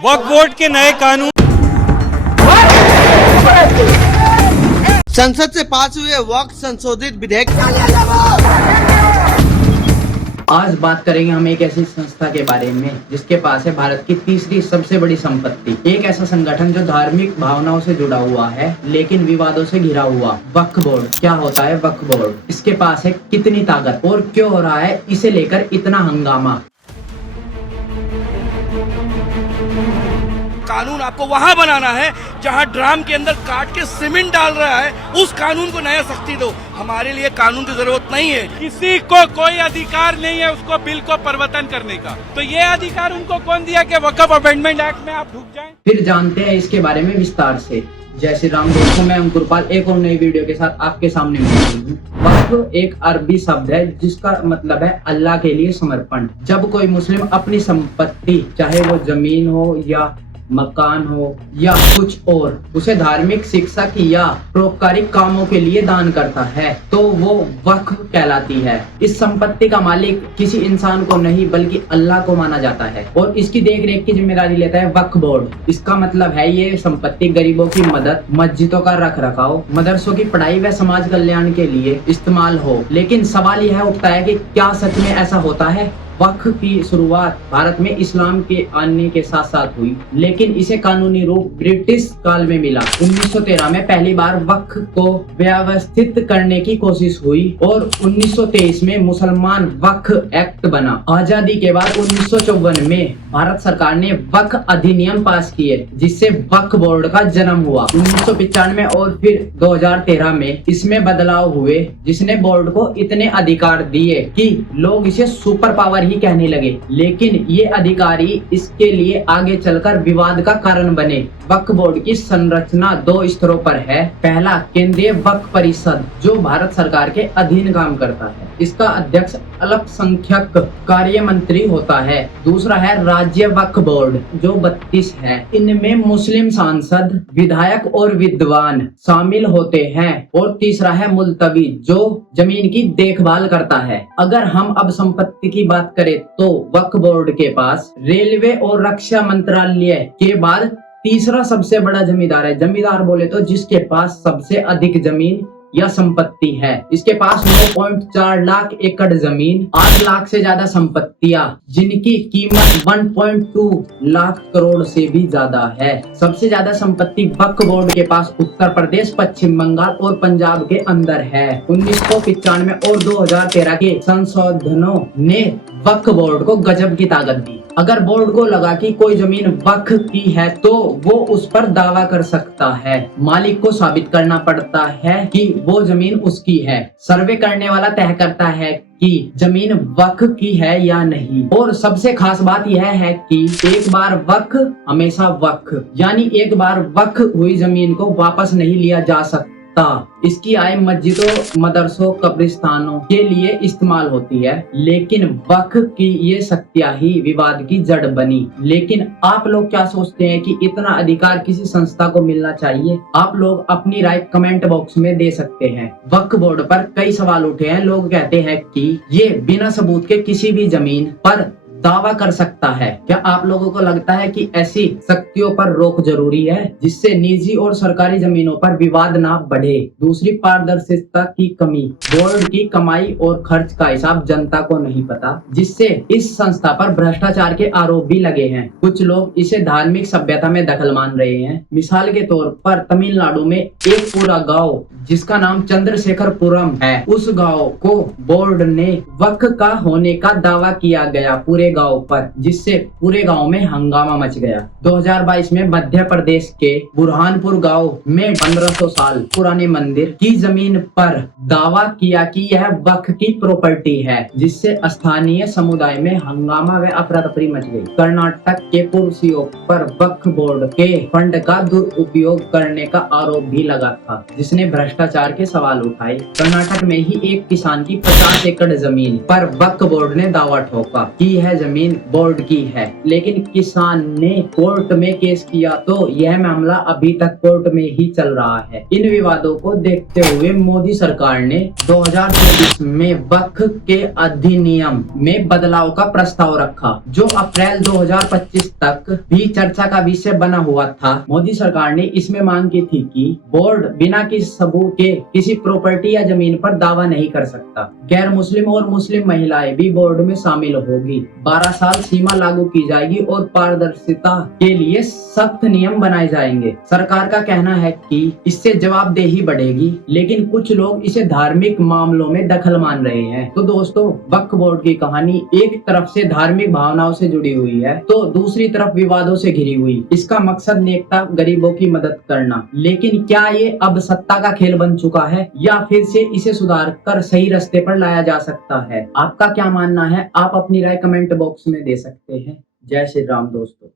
वक्फ board के नए कानून। संसद से पास हुए वक्फ संशोधित विधेयक। आज बात करेंगे हम एक ऐसी संस्था के बारे में जिसके पास है भारत की तीसरी सबसे बड़ी संपत्ति। एक ऐसा संगठन जो धार्मिक भावनाओं से जुड़ा हुआ है लेकिन विवादों से घिरा हुआ। वक्फ बोर्ड। क्या होता है वक्फ बोर्ड? इसके पास है कितनी ताकत और क्यों हो रहा है इसे लेकर इतना हंगामा? कानून आपको वहां बनाना है जहां ड्राम के अंदर काट के सीमेंट डाल रहा है, उस कानून को नया सख्ती दो। हमारे लिए कानून की जरूरत नहीं है। किसी को कोई अधिकार नहीं है उसको बिल को परिवर्तन करने का। तो ये अधिकार उनको कौन दिया कि वक्फ अमेंडमेंट एक्ट में आप ढुक जाएं? फिर जानते हैं इसके बारे में विस्तार से। जय श्री राम दोस्तों, मैं अंकुरपाल एक और नई वीडियो के साथ आपके सामने मौजूद हूँ। वक्फ एक अरबी शब्द है जिसका मतलब है अल्लाह के लिए समर्पण। जब कोई मुस्लिम अपनी संपत्ति, चाहे वो जमीन हो या मकान हो या कुछ और, उसे धार्मिक शिक्षा की या परोपकारिक कामों के लिए दान करता है तो वो वक्फ कहलाती है। इस संपत्ति का मालिक किसी इंसान को नहीं बल्कि अल्लाह को माना जाता है और इसकी देख रेख की जिम्मेदारी लेता है वक्फ बोर्ड। इसका मतलब है ये संपत्ति गरीबों की मदद, मस्जिदों का रख रखाव, मदरसों की पढ़ाई व समाज कल्याण के लिए इस्तेमाल हो। लेकिन सवाल यह उठता है कि क्या सच में ऐसा होता है? वक्फ की शुरुआत भारत में इस्लाम के आने के साथ साथ हुई, लेकिन इसे कानूनी रूप ब्रिटिश काल में मिला। 1913 में पहली बार वक्फ को व्यवस्थित करने की कोशिश हुई और 1923 में मुसलमान वक्फ एक्ट बना। आजादी के बाद 1954 में भारत सरकार ने वक्फ अधिनियम पास किए जिससे वक्फ बोर्ड का जन्म हुआ। 1995 और फिर 2013 में इसमें बदलाव हुए जिसने बोर्ड को इतने अधिकार दिए कि लोग इसे सुपर पावर ही कहने लगे। लेकिन ये अधिकारी इसके लिए आगे चलकर विवाद का कारण बने। वक्फ बोर्ड की संरचना दो स्तरों पर है। पहला, केंद्रीय वक्फ परिषद जो भारत सरकार के अधीन काम करता है। इसका अध्यक्ष अल्पसंख्यक कार्य मंत्री होता है। दूसरा है राज्य वक्फ बोर्ड जो 32 है। इनमें मुस्लिम सांसद, विधायक और विद्वान शामिल होते हैं। और तीसरा है मुल्तवी जो जमीन की देखभाल करता है। अगर हम अब संपत्ति की बात करें तो वक्फ बोर्ड के पास रेलवे और रक्षा मंत्रालय के बाद तीसरा सबसे बड़ा जमींदार है। जमींदार बोले तो जिसके पास सबसे अधिक जमीन या संपत्ति है। इसके पास 9.4 लाख एकड़ जमीन, 8 लाख से ज्यादा संपत्तियां जिनकी कीमत 1.2 लाख करोड़ से भी ज्यादा है। सबसे ज्यादा संपत्ति वक्फ बोर्ड के पास उत्तर प्रदेश, पश्चिम बंगाल और पंजाब के अंदर है। 1995 और 2013 के संशोधनों ने वक्फ बोर्ड को गजब की ताकत दी। अगर बोर्ड को लगा कि कोई जमीन वक्फ की है तो वो उस पर दावा कर सकता है। मालिक को साबित करना पड़ता है कि वो जमीन उसकी है। सर्वे करने वाला तय करता है कि जमीन वक्फ की है या नहीं। और सबसे खास बात यह है कि एक बार वक्फ हमेशा वक्फ, यानी एक बार वक्फ हुई जमीन को वापस नहीं लिया जा सकता। इसकी आय मस्जिदों, मदरसों, कब्रिस्तानों के लिए इस्तेमाल होती है। लेकिन वक्फ की ये शक्तियां ही विवाद की जड़ बनी। लेकिन आप लोग क्या सोचते हैं कि इतना अधिकार किसी संस्था को मिलना चाहिए? आप लोग अपनी राय कमेंट बॉक्स में दे सकते हैं। वक्फ बोर्ड पर कई सवाल उठे हैं। लोग कहते हैं कि ये बिना सबूत के किसी भी जमीन पर दावा कर सकता है। क्या आप लोगों को लगता है कि ऐसी शक्तियों पर रोक जरूरी है जिससे निजी और सरकारी जमीनों पर विवाद ना बढ़े? दूसरी, पारदर्शिता की कमी। बोर्ड की कमाई और खर्च का हिसाब जनता को नहीं पता जिससे इस संस्था पर भ्रष्टाचार के आरोप भी लगे हैं। कुछ लोग इसे धार्मिक सभ्यता में दखल मान रहे हैं। मिसाल के तौर पर तमिलनाडु में एक पूरा गाँव जिसका नाम चंद्रशेखरपुरम है, उस गाँव को बोर्ड ने वक्फ का होने का दावा किया गया पूरे गांव पर, जिससे पूरे गांव में हंगामा मच गया। 2022 में मध्य प्रदेश के बुरहानपुर गांव में 1500 साल पुराने मंदिर की जमीन पर दावा किया कि यह वक्फ की प्रॉपर्टी है, जिससे स्थानीय समुदाय में हंगामा व अफरा तफरी मच गई। कर्नाटक के कुर्सियों पर वक्फ बोर्ड के फंड का दुरुपयोग करने का आरोप भी लगा था जिसने भ्रष्टाचार के सवाल उठाए। कर्नाटक में ही एक किसान की 50 एकड़ जमीन पर वक्फ बोर्ड ने दावा ठोका कि यह जमीन बोर्ड की है, लेकिन किसान ने कोर्ट में केस किया तो यह मामला अभी तक कोर्ट में ही चल रहा है। इन विवादों को देखते हुए मोदी सरकार ने 2024 में वक्फ के अधिनियम में बदलाव का प्रस्ताव रखा, जो अप्रैल 2025 तक भी चर्चा का विषय बना हुआ था। मोदी सरकार ने इसमें मांग की थी कि बोर्ड बिना किसी सबूत के किसी प्रॉपर्टी या जमीन पर दावा नहीं कर सकता। गैर मुस्लिम और मुस्लिम महिलाएं भी बोर्ड में शामिल होगी। 12 साल सीमा लागू की जाएगी और पारदर्शिता के लिए सख्त नियम बनाए जाएंगे। सरकार का कहना है कि इससे जवाबदेही बढ़ेगी, लेकिन कुछ लोग इसे धार्मिक मामलों में दखल मान रहे हैं। तो दोस्तों, वक्फ बोर्ड की कहानी एक तरफ से धार्मिक भावनाओं से जुड़ी हुई है तो दूसरी तरफ विवादों से घिरी हुई। इसका मकसद नेकता गरीबों की मदद करना, लेकिन क्या ये अब सत्ता का खेल बन चुका है या फिर से इसे सुधार कर सही रास्ते पर लाया जा सकता है? आपका क्या मानना है? आप अपनी राय कमेंट बॉक्स में दे सकते हैं। जय श्री राम दोस्तों।